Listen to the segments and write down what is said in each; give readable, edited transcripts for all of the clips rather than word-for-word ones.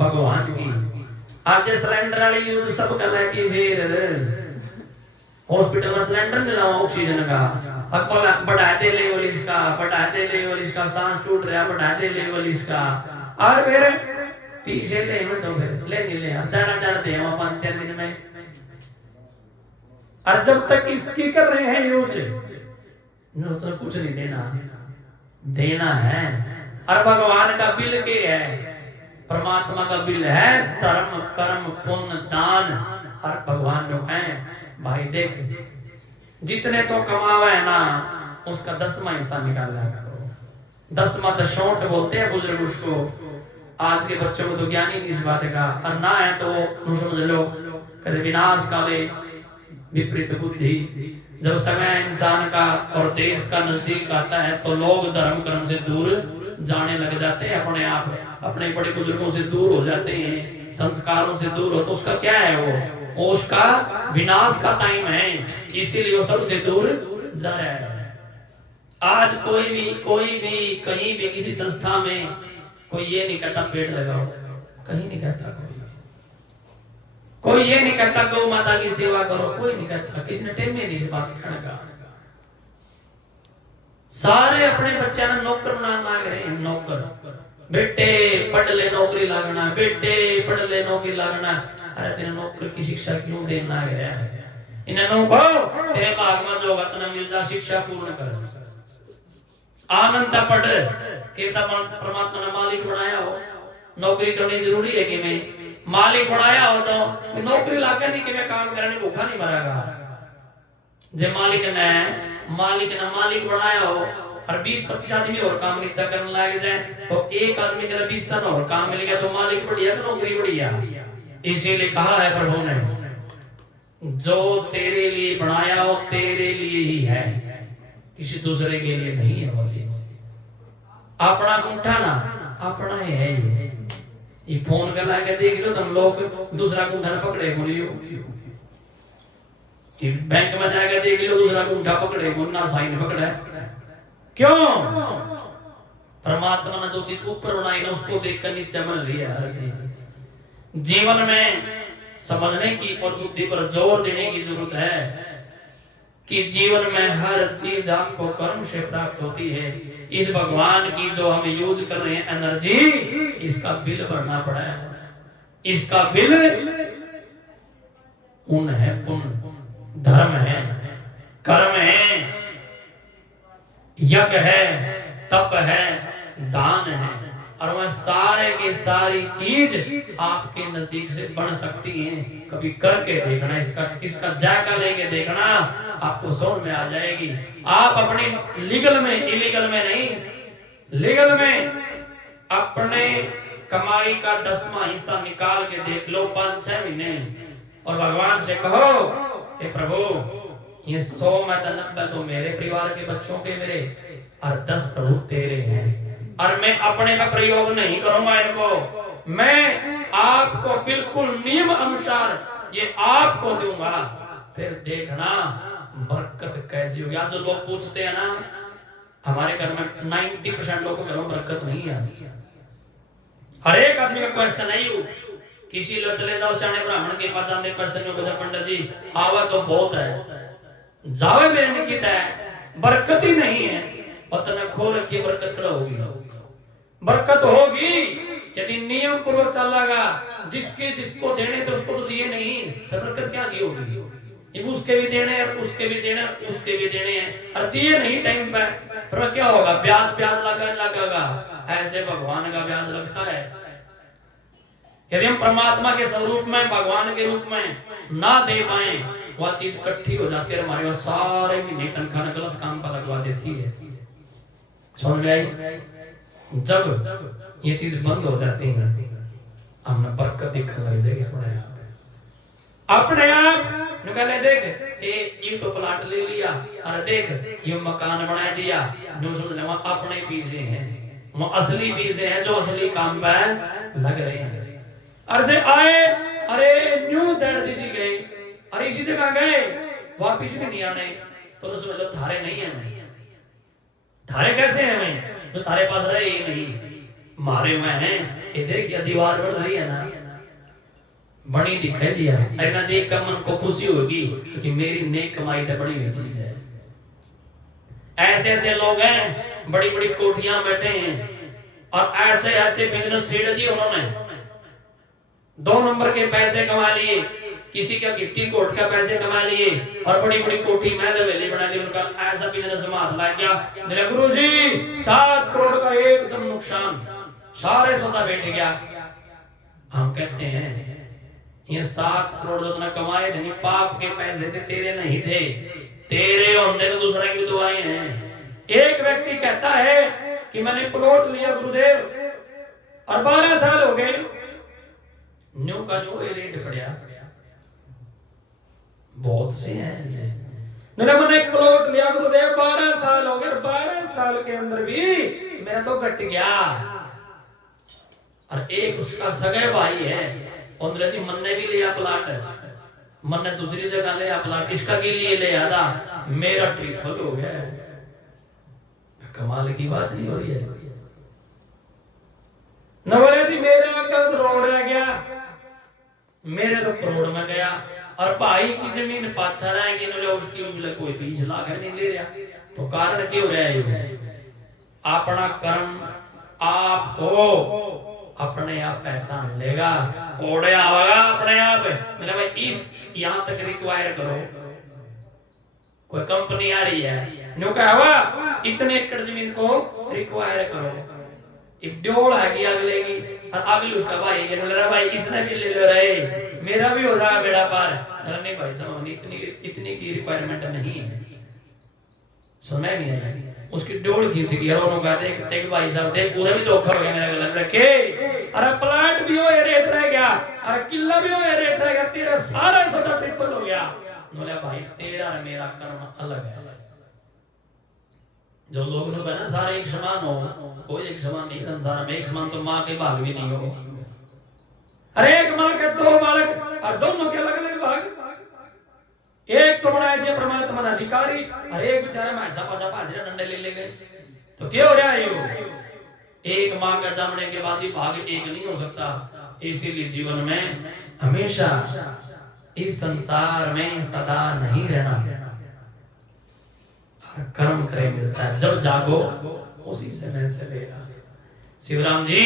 भगवान की। आज सिलेंडर वाली यूज सब कर है कि फिर हॉस्पिटल में सिलेंडर मिला ऑक्सीजन का, बढ़ाते लेवल इसका, बढ़ाते लेवल इसका, सांस टूट रहा बढ़ाते लेवल इसका, और फिर पीछे ले में तो फिर ले नहीं ले जाना जाना दे 5-4 दिन में। और जब तक इसकी कर रहे हैं यूज तो कुछ नहीं देना है। और भगवान का बिल के है, परमात्मा का बिल है धर्म कर्म पुण्य दान। और भगवान जो है भाई देख जितने तो कमावा है ना उसका 10वां हिस्सा निकाला करो। 10वां दशोंठ बोलते हैं बुजुर्ग उसको। आज के बच्चों को तो ज्ञान ही नहीं इस बात का, और ना है तो समझ लो कभी विनाश काले विपरीत बुद्धि। जब समय इंसान का और देश का नजदीक आता है तो लोग धर्म कर्म से दूर जाने लग जाते हैं, अपने आप अपने बड़े बुजुर्गों से दूर हो जाते हैं, संस्कारों से दूर हो। तो उसका क्या है वो उसका विनाश का टाइम है, इसीलिए वो सबसे दूर जा रहा है। आज कोई भी कहीं भी किसी संस्था में कोई ये नहीं कहता पेड़ लगाओ, कहीं नहीं कहता कोई ये नहीं कहता गौ माता की सेवा करो, कोई नहीं कहता, किसी ने टेम नहीं इस बात का। सारे अपने बच्चे ना नौकर बनाने लग रहे हैं। नौकर बेटे पढ़ ले नौकरी लगना, बेटे पढ़ ले नौकरी लगना। अरे तेरे नौकर की शिक्षा क्यों देना गया है? इन्हें नौकर तेरे भाग में जो वतन मिलता शिक्षा पूर्ण कर, आनंद पढ़ के परमात्मा ने मालिक बनाया हो। नौकरी करनी जरूरी है कि मैं मालिक बनाया हो तो नौकरी लाके नहीं कि मैं काम करने भूखा नहीं मरेगा। जे मालिक ने मालिक बनाया हो और 20-25 आदमी और काम नीचा करने लग जाए तो एक आदमी के लिए 20 साल और काम मिल गया तो मालिक बढ़िया तो नौकरी बढ़िया। इसीलिए कहा है प्रभु ने जो तेरे लिए बनाया हो तेरे लिए ही है, किसी दूसरे के लिए नहीं है वो चीज। अपना अंगूठा ना अपना ही है। ये फोन कर लाके देख लो तुम लोग दूसरा अंगूठा पकड़े बोलियो, बैंक में जाकर देख लो दूसरा अंगूठा पकड़े ना साइन पकड़ा। क्यों? परमात्मा ने जो चीज ऊपर बनाई ना उसको देखकर नीचे बन रही है हर चीज। जीवन में समझने की और बुद्धि पर जोर देने की जरूरत है कि जीवन में हर चीज आपको कर्म से प्राप्त होती है। इस भगवान की जो हम यूज कर रहे हैं एनर्जी, इसका बिल भरना पड़ा है। इसका बिल पुण्य है, पुण्य धर्म है, कर्म है, यज्ञ है, तप है, दान है। और वह सारे की सारी चीज आपके नजदीक से बन सकती हैं। कभी करके देखना, इसका जायका लेके देखना, आपको समझ में आ जाएगी। आप अपनी लीगल में इलीगल में नहीं, लीगल में अपने कमाई का 10वां हिस्सा निकाल के देख लो 5-6 महीने और भगवान से कहो कि प्रभु ये 100 में 90 तो मेरे परिवार के बच्चों के मेरे और 10 प्रभु तेरे हैं और मैं अपने में प्रयोग नहीं करूंगा इनको, मैं आपको बिल्कुल नियम अनुसार ये आपको दूंगा। फिर देखना बरकत कैसी होगी। आज जो लोग पूछते हैं ना, हमारे घर में 90% लोगों के घर में बरकत नहीं आती। हर एक आदमी का क्वेश्चन है यू, किसी लोग चले जाओ सियाने ब्राह्मण के पास जाते क्वेश्चन को पंडित जी आवा तो बहुत है, जावे बेरने की है, बरकत ही नहीं है। पता खो रखी बरकत कड़ा होगी, बरकत होगी यदि नियम पूर्वक चलेगा। जिसके जिसको देने तो उसको तो दिए नहीं, तो बरकत क्या की होगी? उसके भी देने और उसके भी देने, उसके भी देने हैं और दिए नहीं टाइम पर, तो क्या होगा? ब्याज लगेगा। ऐसे भगवान का ब्याज लगता है। यदि हम परमात्मा के स्वरूप में भगवान के रूप में ना दे पाए, वह चीज इकट्ठी हो जाती है, हमारे पास सारे महीने तनख्वाह गलत काम पर लगवा देती है। समझ में आई? जब ये चीज बंद हो जाती है हमें बरकत दिखने लग जाएगी अपने आप निकाले। देख ये तो प्लाट ले लिया और देख ये मकान बना दिया, जो समझ अपने पीछे हैं, वो असली पीछे हैं जो असली काम पे लग रहे हैं। अरे आए, अरे न्यू दैट दिसी गए, अरे इसी जगह गए वापिस भी नहीं आने, तो समझ लो थारे नहीं है। थारे कैसे हैं? मैं तो थारे पास रहे ही नहीं, मारे में है ये देखिए दीवार बन रही है ना, बनी दिखे जी ऐना देख कर मन को खुशी होगी कि मेरी नेक कमाई तो बड़ी हुई चीज है। ऐसे ऐसे लोग हैं बड़ी बड़ी कोठियां बैठे हैं और ऐसे ऐसे बिजनेस छेड़ दिए उन्होंने, 2 नंबर के पैसे कमा लिए, किसी का गिट्टी कोट का पैसे कमा लिए और बड़ी बड़ी कोठी महल हवेली बना ली। उनका ऐसा बिजनेस में हाथ लग गया, मेरे गुरुजी 7 करोड़ का एकदम नुकसान, सारे सौदा बैठ गया। हम कहते हैं ये 7 करोड़ जो तुमने कमाए थे पाप के पैसे थे, तेरे नहीं थे, तेरे होने तो दूसरे की दुआएं हैं। एक व्यक्ति कहता है कि मैंने प्लॉट लिया गुरुदेव और 12 साल हो गए, न्यू का न्यू रेट पड़ा, बहुत से हैं ऐसे। मैंने एक प्लॉट लिया गुरुदेव 12 साल हो गए, 12 साल के अंदर भी मेरा तो घट गया। और एक उसका सगे भाई है, जी मन ने भी लिया प्लाट, मन ने दूसरी जगह लिया प्लाट, इसका के लिए ले आया, मेरा ट्रिपल हो गया। कमाल की बात नहीं हो रही है। नवले जी मेरे में करोड़ रह गया, मेरे तो करोड़ में गया, और भाई की जमीन पाछा रहेगी, उसकी कोई 20 लाख नहीं ले रहा। तो कारण क्यों रहा है? अपना कर्म आपको अपने आप पहचान लेगा, ओढ़े आवेगा अपने आप। मतलब भाई इस यहाँ तक रिक्वायर करो, कोई कंपनी आ रही है न्यू क्या हुआ इतने एकड़ जमीन को रिक्वायर करो, एक डोल है कि अगले की और अगली उसका भाई के बोल रहा भाई इसने भी ले लो रहे, मेरा भी हो रहा बेड़ा पार। नहीं भाई साहब इतनी की रिक्वायरमेंट नहीं है, समय नहीं है। उसकी डोल खींच गया, उन्होंने कहा देख भाई साहब देख पूरा भी धोखा हो गया मेरे गले में रखे, अरे प्लाट भी हो रेट रह गया, अरे किला भी हो रेट रह गया, तेरा सारा सौदा ट्रिपल हो गया। बोले भाई तेरा और मेरा कर्म अलग है। जो लोग ने कहा ना सारे एक समान हो, कोई एक समान नहीं संसार में, एक समान तो माँ के भाग भी नहीं हो। अरे एक माँ के 2 बालक और दोनों के अलग अलग भाग, एक तो बनाया दिया परमात्मा ने अधिकारी, और एक बेचारा मासा पासा पाजरा डंडे ले गए। तो क्या हो रहा है ये? एक माँ का जमने के बाद ही भाग एक नहीं हो सकता। इसीलिए जीवन में हमेशा इस संसार में सदा नहीं रहना, कर्म करे मिलता है, जब जागो उसी से मैं से लेगा। शिवराम जी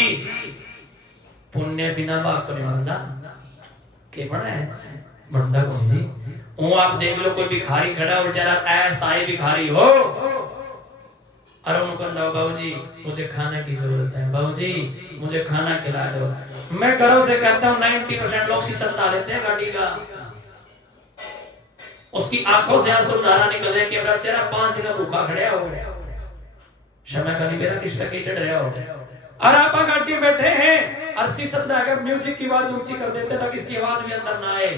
पुण्य बिना बाप को नहीं बनता, के बना है बनता कौन जी? वो आप देख लो कोई भिखारी खड़ा हो बेचारा ऐसा ही भिखारी हो, अरे उनको बाबूजी मुझे खाने की जरूरत है, बाबूजी मुझे खाना खिला दो। मैं घरों से कहता हूँ 90% लोग शीशा चला लेते हैं गाड़ी का, उसकी आंखों से आंसू धारा निकल रहे कि मेरा चेहरा 5 दिन भूखा खड़ा हो, समय का नहीं मेरा किसका के चढ़ रहा हो। और आप गाड़ी में बैठे हैं और शीशा अगर म्यूजिक की आवाज ऊंची कर देते ताकि इसकी आवाज भी अंदर ना आए,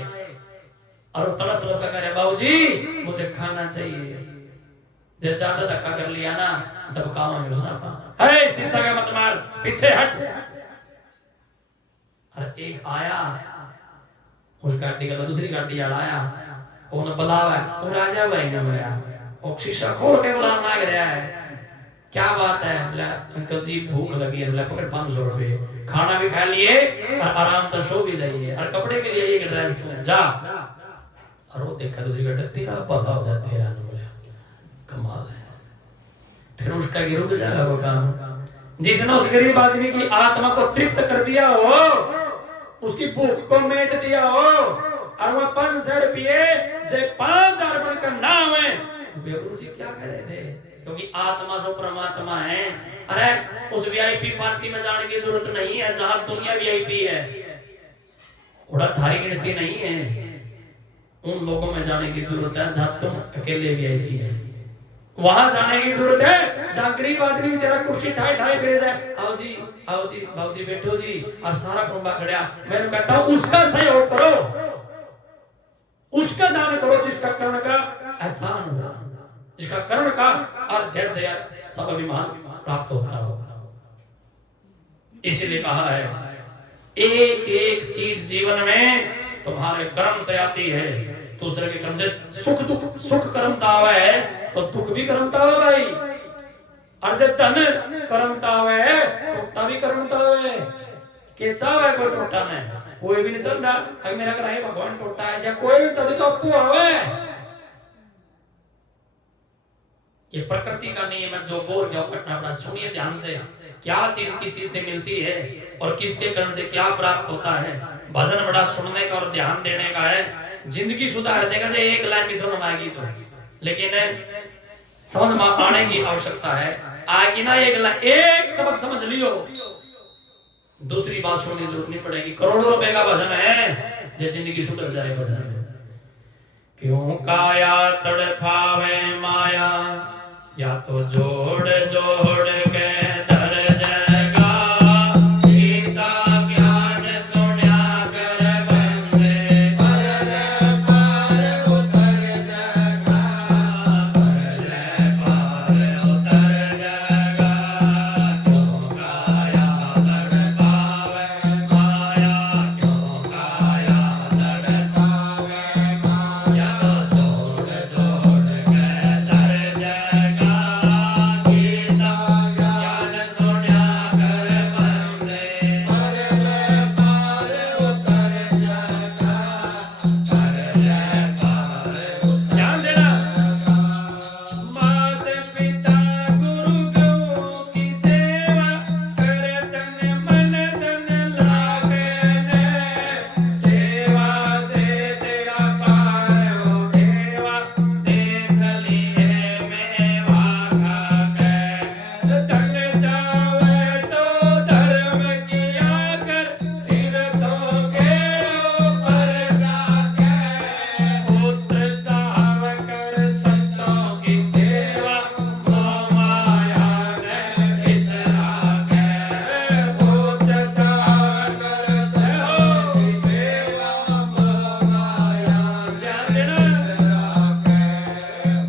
और तड़प तड़प का कह रहे बाबूजी मुझे खाना चाहिए। जब ज्यादा धक्का कर लिया ना तब काम में घुसना पा, अरे शीशा का मत मार पीछे हट। और एक आया उस गाड़ी का दूसरी गाड़ी वाला आया, उन्होंने बुलावा वो राजा भाई ने बोला वो शीशा खोल के बुलाना लग रहा है, क्या बात है? अंकल जी भूख लगी है, पकड़ 500 रुपए, खाना भी खा लिए और आराम से सो भी जाइए, और कपड़े के लिए एक ड्रेस तो जा। और वो देखा दूसरी गाड़ी तेरा भला हो जाता है, कमाल है। फिर उसका रुक जाएगा वो काम, जिसने उस गरीब आदमी की आत्मा को तृप्त कर दिया हो, उसकी भूख को मेट दिया हो, और वह 500 रुपये जो 5000 बनकर ना हुए। गुरु जी क्या कह रहे थे? क्योंकि आत्मा सो परमात्मा है। अरे उस वीआईपी पार्टी में जाने की जरूरत नहीं है जहां दुनिया वीआईपी है, थोड़ा थारी गिनती नहीं है। उन लोगों में जाने की जरूरत है जहां तुम अकेले वीआईपी है, वहां जाने की जरूरत है जहां गरीब आदमी बेचारा कुर्सी ठाए ठाए फिर जाए, आओ जी भाऊ जी बैठो जी, और सारा कुंबा खड़ा। मैंने कहता हूं उसका सहयोग करो, उसका दान करो जिसका कर्ण का एहसान हो, जिसका कर्ण का अर्थ से सब अभिमान प्राप्त होता हो। इसलिए कहा है एक एक चीज जीवन में तुम्हारे कर्म से आती है, दूसरे के कर्म से सुख कर्म तावा है तो दुख भी कर्म तावा भाई। और जो धन कर्मता हुए टोटा भी कर्मता हुए के चावे कोई टोटा नहीं, कोई भी नहीं चल रहा अगर मेरा घर भगवान टोटा है या कोई भी तो अपू हुए। ये प्रकृति का नियम है जो बोल गया घटना अपना सुनिए ध्यान से, क्या चीज किस चीज से मिलती है और किसके कारण से क्या प्राप्त होता है। भजन बड़ा सुनने का और ध्यान देने का है, जिंदगी सुधार देगा से एक लाइन भी समझ आएगी तो, लेकिन समझ में आने की आवश्यकता है। आएगी ना एक सबक समझ लियो, दूसरी बात सुनने की जरूरत नहीं पड़ेगी। करोड़ों रुपए का भजन है जो जिंदगी सुधर जाए भजन में। क्यों काया तड़पावे माया, या तो जोड़ जोड़ के धर जगा, गीता ज्ञान सुन्या कर बंदे, पर पार उतर जगा, पर पार उतर जगा। क्यों काया तड़पावे माया, क्यों काया तड़पावे माया, जोड़ जोड़ के धर जगा, गीता ज्ञान सुन्या कर बंदे, पर पार उतर जगा, पर पार। ध्यान देना, मात पिता गुरु गौ की सेवा, कर तन मन धन लागे ने, सेवा से तेरा पार हो देवा, देख लिए मेवा खा के। धन जावे तो धर्म किया कर, तीर्थों के ऊपर जाके, पुत्र चाव कर संतों की सेवा, मोह माया ने बिसरा के। पुत्र चाव कर संतों की सेवा, मोह माया ने बिसरा के।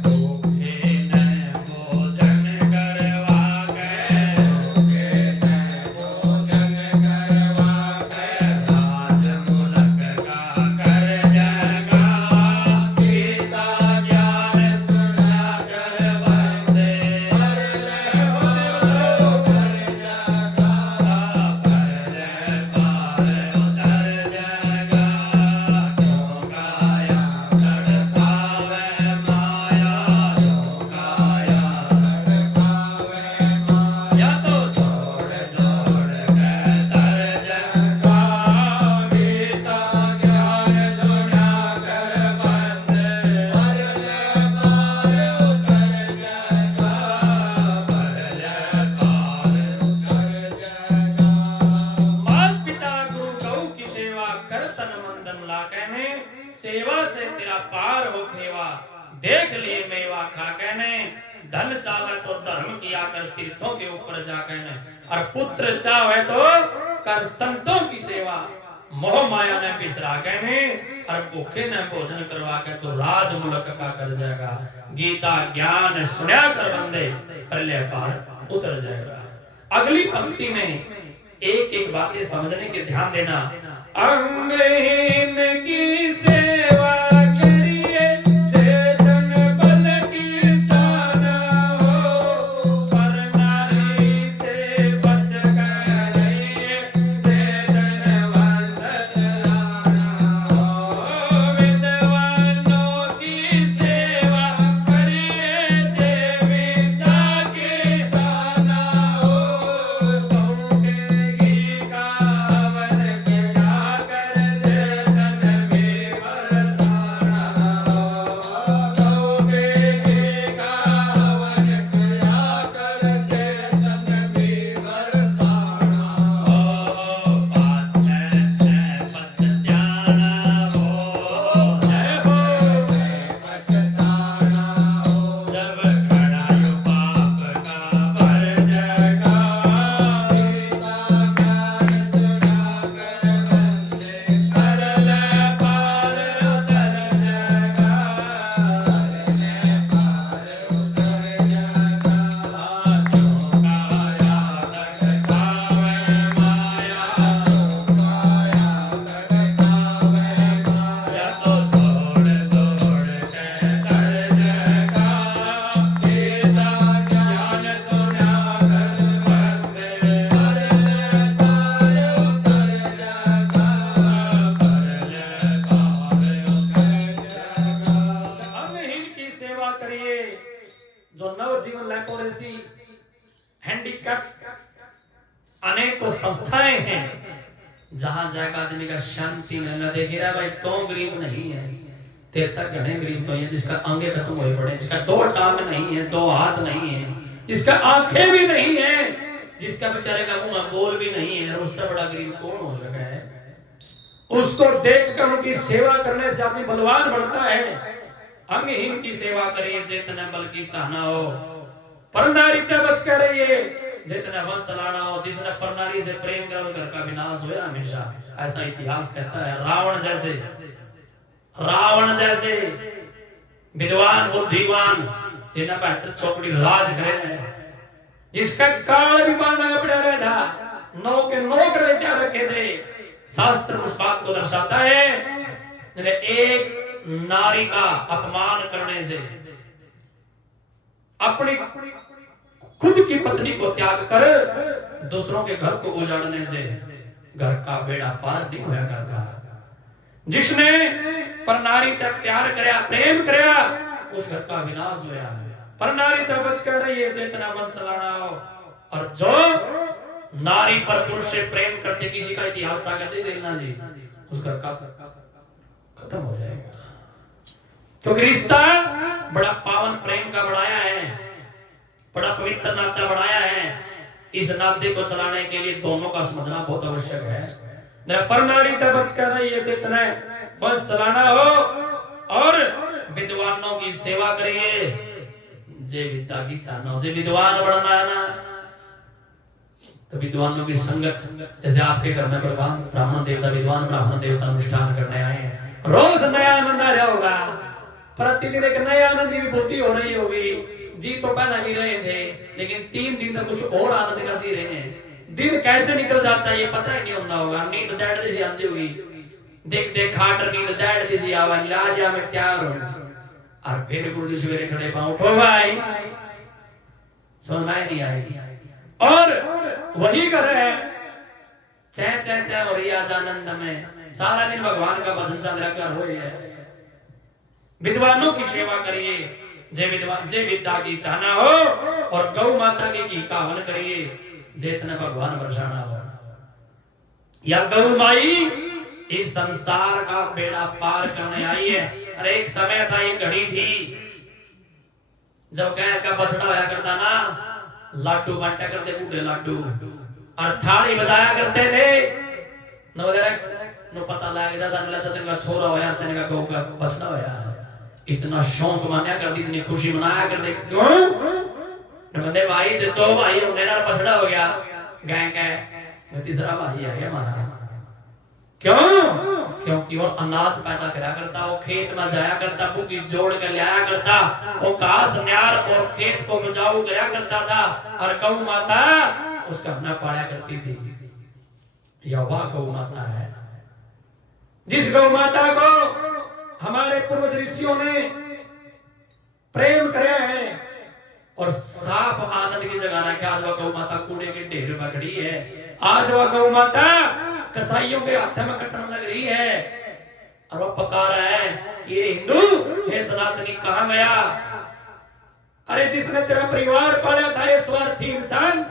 भूखे ने भोजन करवा के, भूखे ने भोजन करवा के, राज मुलक का कर जगा, गीता ज्ञान सुन्या कर बंदे, पर उतर जगा, पर पार उतर जगा। क्यों काया तड़पावे माया, क्यों काया तड़पावे माया, तो जोड़ जोड़ के धर जगा, गीता ज्ञान सुन्या कर बंदे, पर पार उतर जगा, पर पार उतर जगा। मात पिता गुरु गौ की सेवा कर तन मन धन लागे ने, सेवा से तेरा पार हो खेवा, देख लिए मेवा खाके ने। धन चाहे तो धर्म किया कर, तीर्थों के ऊपर जाके ने, और पुत्र चाहे तो कर संतों की सेवा, मोह माया ने बिसरा के ने, और भूखे ने भोजन करवा के तो राज मुलक का कर जाएगा। गीता ज्ञान सुन्या कर बंदे, कर ले पार उतर जाएगा। अगली पंक्ति में एक एक बातें समझने के ध्यान देना। अंगहीन की सेवा करिए, चेतन बल की ताना हो, पर नारी से बच कर रहिए, चेतन बंधन राना हो। विद्वानों की सेवा करिए, देविता की ताना हो, सौंदर्य का हवन किया कर, चेतन में अनेकों संस्थाएं हैं जहां जाकर आदमी का शांति न देखे रहा भाई तो गरीब नहीं है, तेरे तक घने गरीब तो है जिसका आंखें खत्म हुए पड़े, जिसका 2 टांग नहीं है, 2 हाथ नहीं है, जिसका आंखें भी नहीं है, जिसका बेचारे का मुंह बोल भी नहीं है, उससे बड़ा गरीब कौन हो सका है। उसको देखकर उनकी सेवा करने से आदमी बलवान बढ़ता है। अंगहीन की सेवा करिए जितने बल की चाहना हो, परनारी का बच कर रहिए जितने वंश लाना हो, जिसने परनारी से प्रेम करा घर का विनाश हुआ हमेशा, ऐसा इतिहास कहता है। रावण जैसे विद्वान बुद्धिमान जिन्हें बेहतर चौकड़ी राज करे हैं, जिसका काल भी बांधा पड़ा रहा था, नौ के नौकर लेटा रखे थे। शास्त्र उस बात को दर्शाता है एक नारी का अपमान करने से, अपनी खुद की पत्नी को त्याग कर दूसरों के घर को उजाड़ने से घर का बेड़ा पार नहीं होया करता। जिसने पर नारी तक प्यार करया, प्रेम करया, उस घर का विनाश होया। पर नारी तक बच कर रही है चेतना वंश लाना हो, और जो नारी पर पुरुष से प्रेम करते किसी का इतिहास उठा कर दे देना जी, उस घर का खत्म हो जाएगा। क्योंकि रिश्ता बड़ा पावन प्रेम का बढ़ाया है, बड़ा पवित्र नाता बढ़ाया है। इस नाते को चलाने के लिए दोनों का समझना बहुत आवश्यक है। पर नारी तक बच कर रही है चेतना वंश चलाना हो, और विद्वानों की सेवा करिए जे विद्या की चाहना हो। जे विद्वान बनना है ना, तो विद्वानों की संगत, जैसे आपके घर में भगवान ब्राह्मण देवता विद्वान ब्राह्मण देवता अनुष्ठान करने आए हैं, रोज नया आनंद आ रहा होगा, प्रतिदिन एक नया आनंद की विभूति हो रही होगी। जी तो पहले भी रहे थे, लेकिन 3 दिन तक कुछ और आनंद का जी रहे हैं। दिन कैसे निकल जाता है ये पता ही नहीं होता होगा। नींद दैट दी सी आंदी होगी, देख देख खाट नींद दैट दी सी आवाज ला जा मैं तैयार हूं, और फिर गुरु जी सवेरे खड़े पांव उठो भाई, समझ में नहीं आई। और वही कर रहे हैं चै चै चै हो रही आज आनंद में, सारा दिन भगवान का भजन चल रहा हो है। विद्वानों की सेवा करिए जे विद्या की चाहना हो, और गौ माता की घी का हवन करिए जितने भगवान बरसाना हो। या गौ माई इस संसार का बेड़ा पार करने आई है। अरे एक समय था, एक घड़ी थी जब गाय का बछड़ा होया करता ना, लाडू बांटा करते बूढ़े लाडू, और थाली बजाया करते थे। नो पता लग जाता तेरा छोरा होया, तेरे का गौ का बछड़ा होया। इतना शौक मान्या करती, इतनी खुशी मनाया करते। क्यों बंदे भाई जो 2 भाई होंगे ना, बछड़ा हो गया, गाय का तीसरा भाई आ गया हमारा। क्यों? क्योंकि वो अनाज पैदा करा करता, वो खेत में जाया करता, बुगी जोड़ के लाया करता, वो घास न्यार और खेत को बचाऊ गया करता था, और गौ माता उसका अपना पाया करती थी। यह वह गौ माता है जिस गौ माता को हमारे पूर्वज ऋषियों ने प्रेम कराया है, और साफ आनंद की जगह रखा। आज वह गौ माता कूड़े के ढेर में खड़ी है, आज वह गौ माता कसाईयों के हाथ में कटने लग रही है, और वो पका रहा है कि ये हिंदू ये सनातनी कहां गया। अरे जिसने तेरा परिवार पाला था ये स्वार्थी इंसान,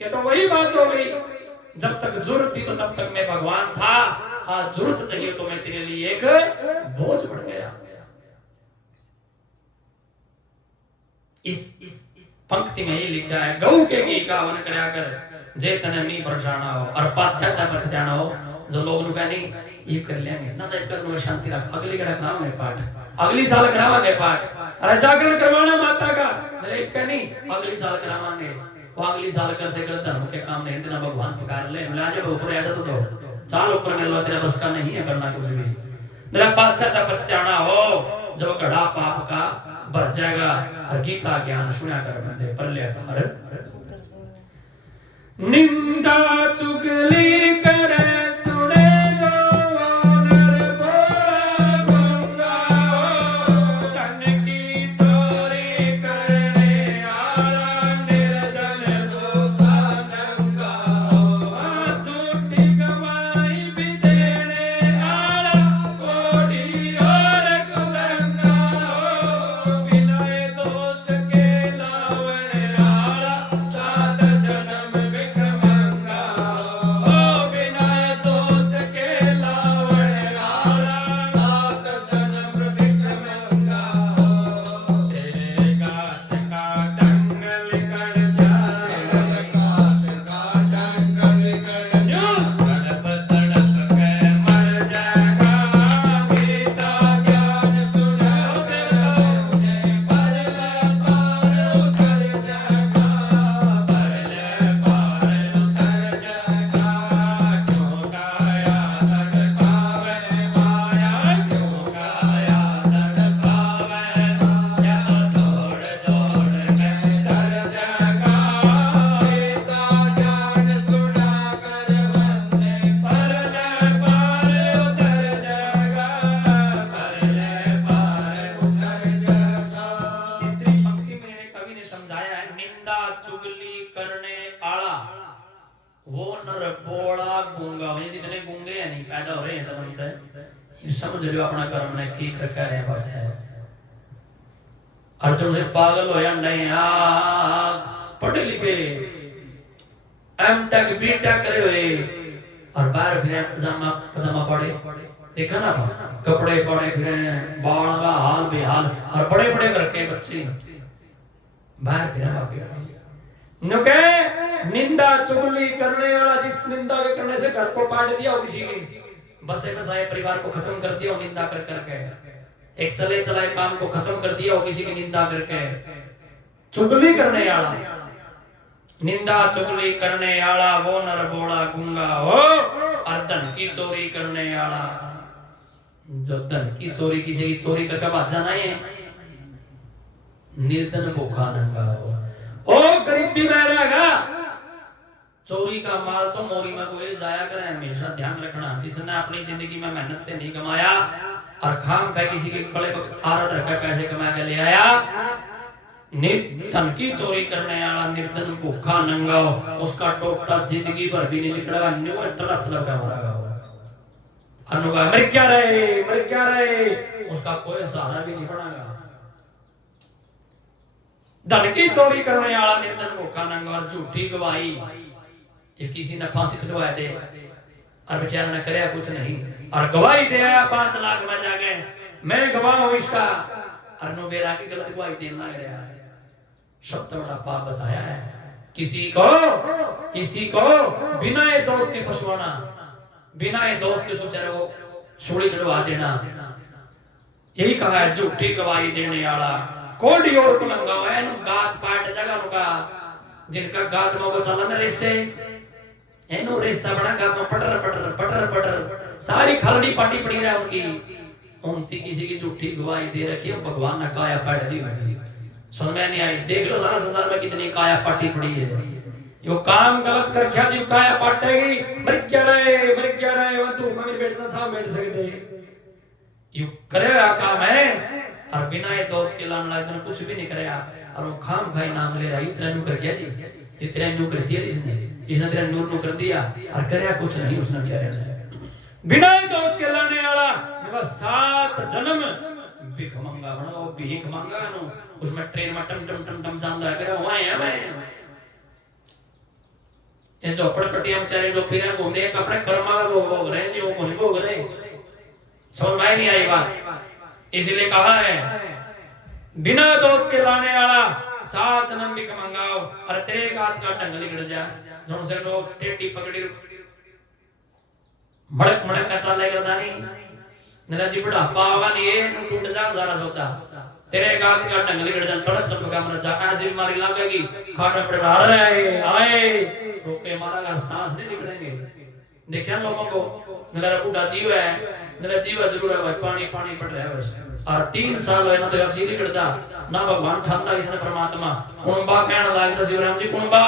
ये तो वही बात हो गई। जब तक जरूरत थी तो तब तक मैं भगवान था, आज जरूरत चाहिए तो मैं तेरे लिए एक बोझ बन गया। इस पंक्ति में ये लिखा है, गौ के घी का हवन करया कर जे तने नहीं बरसाना हो, और पाछा बच जाना हो। जो लोग कह नहीं ये कर लेंगे ना, तो कर शांति रख, अगली गड़ा कराओगे पाठ, अगली साल करावांगे पाठ। अरे जागरण करवाना माता का, नहीं अगली साल करावांगे। वो अगली साल करते करते धर्म के काम नहीं, इतना भगवान पुकार ले मिला जब ऊपर आया तो दो चाल ऊपर मिल लो, तेरा बस का नहीं है करना कुछ भी। मेरा पाछा पछताना हो, जब घड़ा पाप का भर जाएगा। और गीता ज्ञान सुना कर बंदे पर ले निंदा चुगली करे सुने नर बोला गूंगा, ये जितने गूंगे हैं नहीं पैदा हो रहे हैं तो बनता है, ये समझ लो अपना कर्म ने की कर रहे हैं बस है। अर्जुन से पागल हो नहीं, पढ़े लिखे एमटेक बीटेक करे हुए और बाहर फिर पजामा पजामा पड़े, देखा ना कपड़े पड़े फिर बाल का हाल बेहाल, और बड़े बड़े करके बच्चे बाहर फिर नुके निंदा चुगली करने वाला, जिस निंदा के करने से घर को पाट दिया हो किसी की, बसे बसाए परिवार को खत्म कर दिया हो निंदा कर करके, एक चले चलाए काम को खत्म कर दिया हो किसी की निंदा करके, चुगली करने वाला, निंदा चुगली करने वाला वो नर बोला गूंगा हो, और धन की चोरी करने वाला, जो धन की चोरी किसी की चोरी करके भाग जाना है, निर्धन भूखा नंगा हो, ओ गरीबी में रहेगा। चोरी का माल तो मोरी में कोई जाया करे, हमेशा ध्यान रखना, जिसने अपनी जिंदगी में मेहनत से नहीं कमाया और खाम खाए किसी के गले पर आरत रखकर पैसे कमा के ले आया, धन की चोरी करने वाला निर्धन भूखा नंगा हो, उसका टोटा जिंदगी भर भी नहीं निकलेगा, न्यू तड़प तड़प का मरेगा, अनुगा मर क्या रहे, उसका कोई सहारा भी नहीं बनेगा। धन की चोरी करने वाला निर्धन भूखा नंगा और झूठी गवाही, ये किसी ने फांसी खिलवा दे और बेचारा ने कराया कुछ नहीं और गवाही दे आया 5 लाख में जाके मैं गवाह हूं इसका, और नो बेरा की गलत गवाही देने लग रहा है, सबसे बड़ा पाप बताया है। किसी को बिना दोष के फंसवाना, बिना दोष के सोचा वो सूली चढ़वा देना, यही कहा है झूठी गवाही देने वाला कोडी और कुलंगा है नु गात पाट जगह नु का, जिनका गात में को चलन रेसे एनो रेसा बड़ा गात में पटर पटर पटर पटर सारी खलड़ी पाटी पड़ी है उनकी, उनकी किसी की झूठी गवाही दे रखी है, भगवान ने काया पाट दी है, समझ में नहीं आई। देख लो सारा संसार में कितनी काया पाटी पड़ी है, यो काम गलत कर क्या जी काया पाटेगी, मर क्या रहे वो तू मेरे बैठना था बैठ सकते, यो करे काम है और बिना ये दोस्त के लान लायक कुछ भी नहीं कराया, और वो खाम खाई नाम ले रहा है, इतना नू कर गया जी, इतना नू कर दिया इसने तेरा नूर नू कर दिया और कराया कुछ नहीं उसने बेचारे ने, बिना ये दोस्त के लाने वाला बस 7 जन्म भीख मांगा बनो, भीख मांगा नो, उसमें ट्रेन में टम टम टम टम जाम जाया करे वहां है मैं, ये झोपड़पट्टियां बेचारे जो फिर घूमने अपने कर्मा का भोग रहे जी, वो को नहीं भोग रहे, समझ में नहीं आई बात। इसलिए कहा है बिना दोष के लाने वाला 7 जन्म भी मंगाओ और तेरे हाथ का ढंग लिगड़ जा, जो से लोग टेटी पकड़ी मड़क मड़क का चाले करता नहीं, मेरा जी बुढ़ापा होगा नहीं ये टूट जा जरा सोता, तेरे हाथ का ढंग लिगड़ जा, तड़प तड़प का मर जा, ऐसी बीमारी लगेगी, खाट में पड़ रहे आए रोके मारा अगर सांस नहीं निकलेंगे। देखा लोगों को मेरा बूढ़ा जीव है, मेरा जीव जरूर है, पानी पानी पड़ रहा है बस, और 3 साल है ना तो अच्छी नहीं करता ना, भगवान ठांदा इसने परमात्मा कुंबा कहने लगा शिवराम जी कुंबा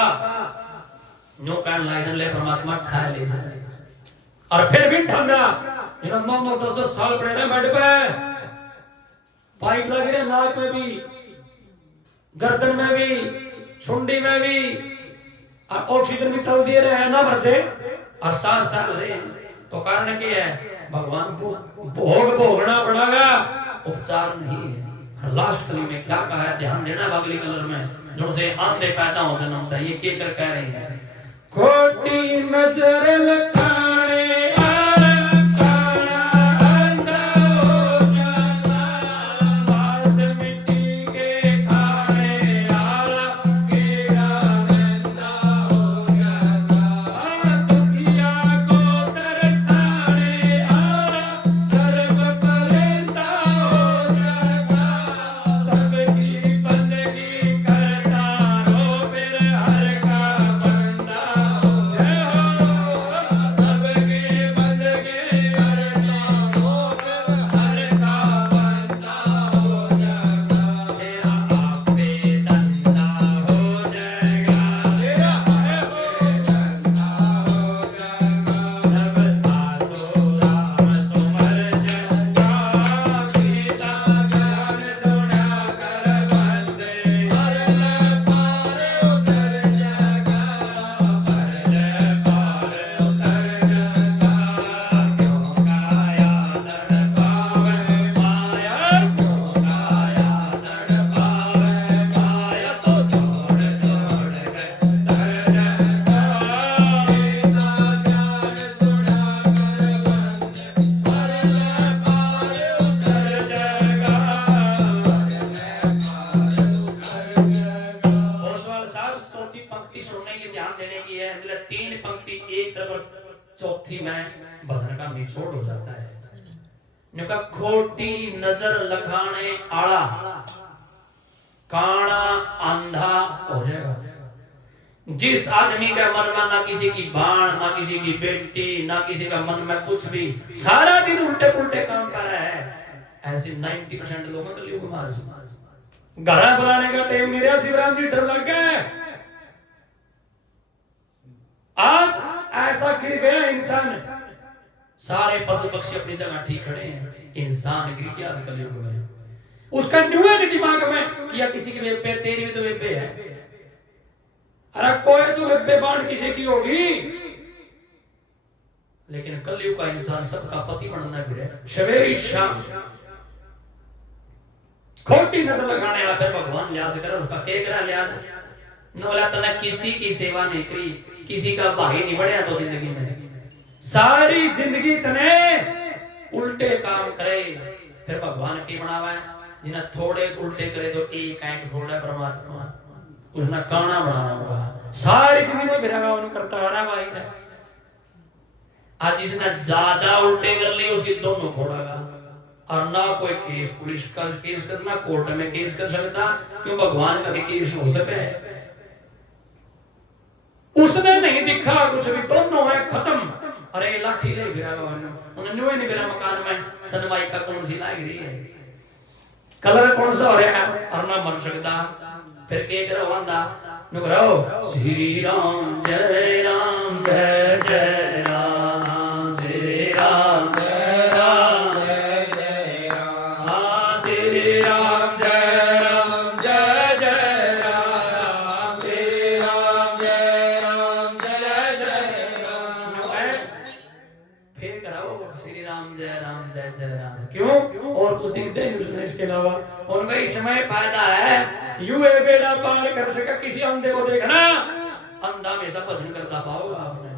नो कहने लगा ले परमात्मा ठा ले, और फिर भी ठांदा इन्होंने 9 10 साल पड़े रहे बेड पे, पाइप लगी रहे नाक में भी, गर्दन में भी, सुंडी में भी, और ऑक्सीजन भी चल दिए रहे ना भरते, और 7 साल रहे, तो कारण क्या है भगवान को भोग भोगना पड़ेगा, उपचार नहीं है। लास्ट कली में क्या कहा है ध्यान देना, अगली कलर में जो से आंधे पैदा हो जन्म ये केकर कह रही है, खोटी नजर लखाने चौथी में भजन का निचोड़ हो जाता है। नुका खोटी नजर लखाने आड़ा काना अंधा हो जाएगा। जिस आदमी का मन में ना किसी की बाण, ना किसी की बेटी, ना किसी का मन में कुछ भी, सारा दिन उल्टे पुल्टे काम कर रहा है, ऐसे 90% लोगों को लियो मार घर बुलाने का टाइम मेरा शिवराम जी डर लग गया। आज ऐसा गिर गया इंसान, सारे पशु पक्षी अपनी जगह ठीक खड़े हैं, इंसान गिर गया आज कलयुग में। उसका न्यूए दिमाग में किया किसी के पे, तेरी भी तो वे पे है, अरे कोई तो वे पे बांट किसी की होगी। लेकिन कलयुग का इंसान सबका पति बनना भी है, सवेरी शाम खोटी नजर लगाने वाला फिर भगवान लिहाज करे, उसका के करा लिहाज न बोला तने किसी की सेवा नहीं करी, किसी का भाई नहीं बढ़िया तो जिंदगी में सारी जिंदगी तने उल्टे काम करे, फिर भगवान की बनावा है। जिन्हें थोड़े उल्टे करे तो एक एक थोड़ा परमात्मा उसने काना बनाना होगा, सारी जिंदगी में बिरागा उन्हें करता आ रहा भाई है। आज जिसने ज्यादा उल्टे कर लिए उसकी दोनों फोड़ेगा, और ना कोई केस पुलिस का केस करना, कोर्ट में केस कर सकता, क्यों भगवान का भी केस हो सके। उसने नहीं दिखा कुछ भी, दोनों है खत्म। अरे लाठी ले गिरा उन्हें न्यू नहीं गिरा मकान में, सनवाई का कौन सी लाग रही है, कलर कौन सा हो रहा है, और ना मर सकता। फिर के करो वंदा नु करो श्री राम जय राम जय जय राम, श्री राम जय राम जय जय राम, श्री राम जय राम जय जय राम, श्री राम जय राम जय जय राम। फिर करो श्री राम जय राम जय जय राम, क्यों और कुछ दिखते नहीं उसने इसके अलावा। उनका इस समय फायदा है, युवे बेड़ा पार कर सका, किसी अंधे को देखना, अंधा हमेशा भजन करता पाओगा आपने।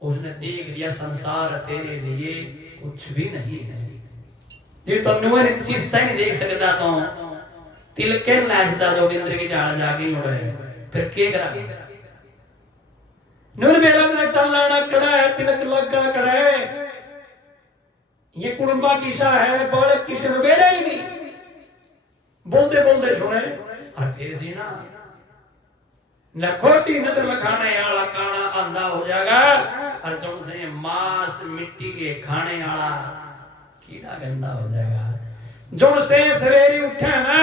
उसने देख लिया संसार तेरे लिए कुछ भी नहीं है, ये तो नुआ ने किसी सही देख सकता तो तिल के लाजदा जोगिंद्र की डाल जाके उड़े, फिर के करा नुन मेला ने तलाना कड़ा है, तिलक लगा कड़ा है, ये कुड़ुंबा किसा है, बालक किसे में बेरा ही नहीं, बोलते बोलते सुने। और फिर जीना न खोटी नजर लखाने वाला काना अंधा हो जाएगा, और जो से मांस मिट्टी के खाने वाला कीड़ा गंदा हो जाएगा। जो से सवेरे उठे ना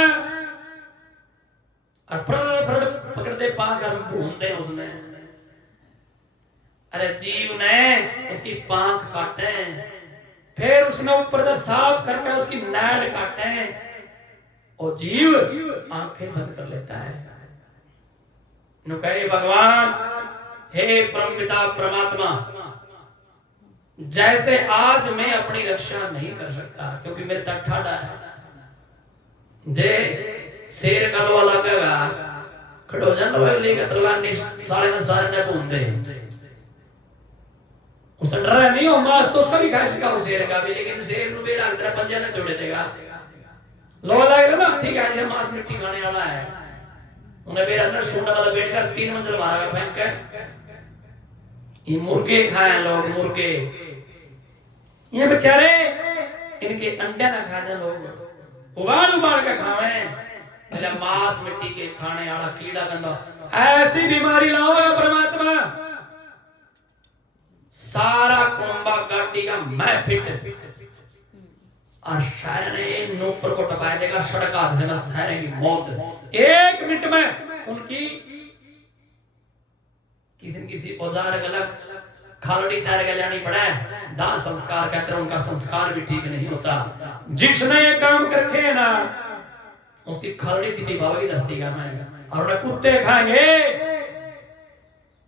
और फड़ पकड़ते पाकर भूनते उसने, अरे जीव ने उसकी पांख काटे, फिर उसने ऊपर से साफ करके उसकी नाड़ काटे, और जीव आंखें बंद कर लेता है। नु कहे भगवान हे परमपिता परमात्मा, जैसे आज मैं अपनी रक्षा नहीं कर सकता क्योंकि मेरे तक ठाड़ा है, जे शेर का लोहा लगेगा खड़ो जान लोहा लेगा तलवार ने सारे ने भून दे, उसका डर नहीं हो मास तो उसका भी खा सका उस शेर का भी, लेकिन शेर नु बेरा तेरा पंजा ने तोड़ देगा। लोहा लगेगा ना ठीक है, ऐसे मांस मिट्टी खाने वाला है, उन्हें बेरा अंदर सूंडा वाला बैठ कर 3 मंजिल मारा फेंक के। ये मुर्गे खाए लोग, मुर्गे ये बेचारे इनके अंडे ना खा जाए लोग, उबाल उबाल के खावे, मतलब मांस मिट्टी के खाने वाला कीड़ा गंदा। ऐसी बीमारी लाओ परमात्मा, सारा कुंभा गाड़ी का मैं फिट, और शायर ने नूपुर को टपाया देगा, सड़क हादसे में शायर की मौत 1 मिनट में उनकी किसी न किसी औजार गलत खालड़ी तैर के लानी पड़ा है, दाह संस्कार कहते हैं, उनका संस्कार भी ठीक नहीं होता। जिसने ये काम करके है ना उसकी खालड़ी चिट्ठी पावेगी धरती का में, और उन्हें कुत्ते खाएंगे,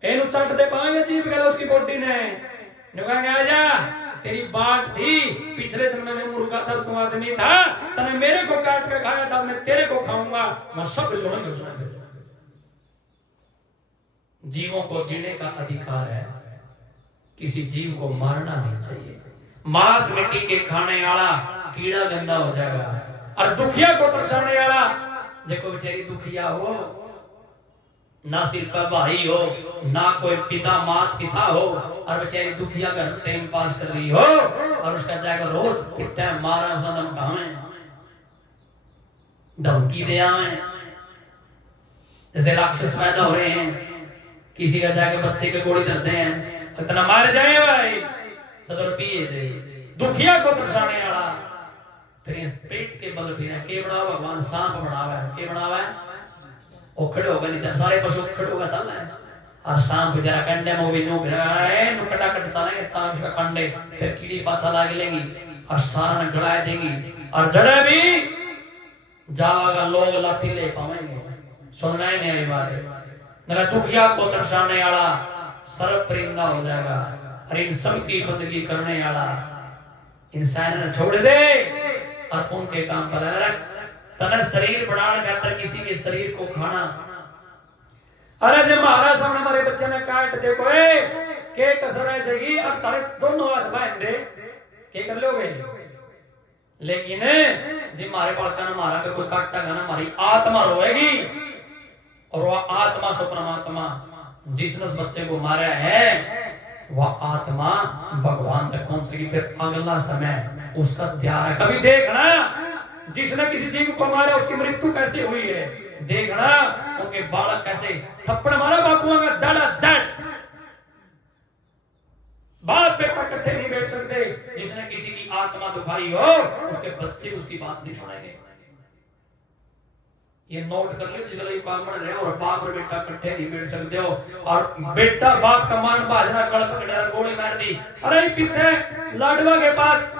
इन चट दे पाएंगे जीव गया उसकी बॉडी ने, कहेंगे आजा तेरी बात थी, पिछले दिन में मुर्गा था तू आदमी था, तने मेरे को काट के खाया था, मैं तेरे को खाऊंगा, मैं सब लोग सुना। जीवों को जीने का अधिकार है, किसी जीव को मारना नहीं चाहिए। मांस मिट्टी के खाने वाला कीड़ा गंदा हो जाएगा, और दुखिया को तरसाने वाला, देखो बेचारी दुखिया हो ना सिर पर भाई हो, ना कोई पिता मात पिता हो, और बेचारी दुखिया घर टाइम पास कर रही हो, और उसका जाकर रोज पिटता है, मारा उसका धमकावे, धमकी दे आवे, जैसे राक्षस पैदा हो रहे हैं, किसी का जाके बच्चे के गोली करते हैं, इतना मार जाए भाई तो पिए दे, दुखिया को तरसाने वाला, फिर पेट के बल फिर के बनावा भगवान सांप बनावा है, के बनावा है, वो खड़े होगा नीचे सारे पशु खड़े होगा चल रहे हैं, और सांप बेचारा कंडे में भी नो फिर आए नो कटाकट चलेंगे ताकि उसका कंडे फिर कीड़ी पाछा लाग लेंगी और सारा ने गड़ाए देंगी, और जड़े भी जावागा लोग लाठी ले पाएंगे, सुनना ही नहीं आई बात है। दुखिया को तरसाने वाला सर्व परिंदा हो जाएगा, और इन सब की बंदगी करने वाला इंसान ने छोड़ दे और पुण्य के काम पर रख, तने शरीर बनाने खातर किसी के शरीर को खाना, अरे जब महाराज सामने हमारे बच्चे ने काट दे कोई के कसर है देगी और तारे दोनों हाथ बांध दे के कर लोगे, लेकिन जी मारे बालका ने मारा के कोई काटता ना हमारी आत्मा रोएगी, और वह आत्मा सो परमात्मा जिसने उस बच्चे को मारा है वह आत्मा भगवान तक पहुंचेगी, फिर अगला समय उसका ध्यान है। कभी देखना जिसने किसी जीव को मारा उसकी मृत्यु कैसे हुई है, देखना उनके बालक कैसे थप्पड़ मारा बापुआ का धड़ बाप बेटा इकट्ठे नहीं बैठ सकते, जिसने किसी की आत्मा दुखाई हो उसके बच्चे उसकी बात नहीं सुनेंगे, ये नोट कर लियो जिसका ये काम बन रहे हो, और बाप और बेटा इकट्ठे नहीं बैठ सकते हो, और बेटा बाप का मान बाजना गल पकड़ा गोली मार दी, अरे पीछे लाडवा के पास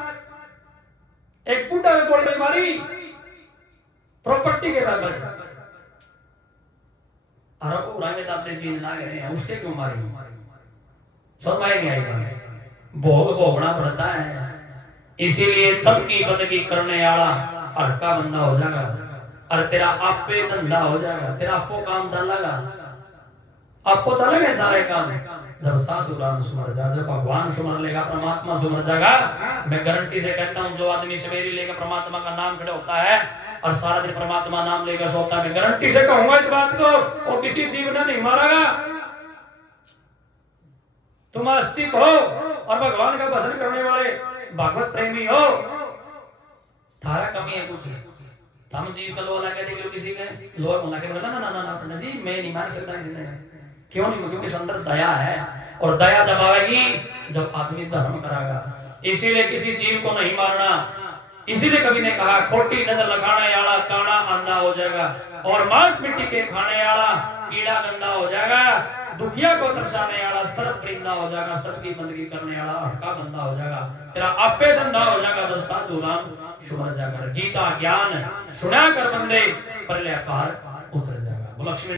एक बुढ़ा ने गोली मारी प्रॉपर्टी के बराबर, अरे वो रामे दाते जी ने लाग रहे हैं उसके क्यों मारी, समझ नहीं आएगा, भोग भोगना पड़ता है, इसीलिए सबकी बंदगी करने वाला हड़का बंदा हो जाएगा, और तेरा आपे धंधा हो जाएगा, तेरा आपको काम चलेगा, आपको चलेगा सारे काम, जब साधु राम सुमर जा, जब भगवान सुमर लेगा, परमात्मा सुमर जाएगा, मैं गारंटी से कहता हूं जो आदमी सवेरे लेकर परमात्मा का नाम खड़े होता है और सारा दिन परमात्मा नाम लेकर सोता है, मैं गारंटी से कहूंगा इस बात को, और किसी जीव ने नहीं मारेगा, तुम आस्तिक हो और भगवान का भजन करने वाले भागवत प्रेमी हो, थारा कमी है कुछ, हम जीव का लोहा लगा देख लो किसी के लोहा बोला के बोला ना ना ना पंडित जी मैं नहीं मान सकता किसी ने, क्यों नहीं, क्योंकि अंदर दया है, और दया जब आएगी जब आदमी धर्म कराएगा, इसीलिए किसी जीव को नहीं मारना, इसीलिए कवि ने कहा खोटी नजर लगाने वाला काना अंधा हो जाएगा, और मांस मिट्टी के खाने वाला कीड़ा गंदा हो जाएगा, दुखिया को तरसाने वाला सर्व परिंदा हो जाएगा, सबकी बंदगी करने वाला हड़का बंदा हो जाएगा, तेरा आपे धंधा हो जाएगा, जब साधु राम सुमर जाकर गीता ज्ञान सुना कर बंदे परले पार उतर जाएगा। लक्ष्मी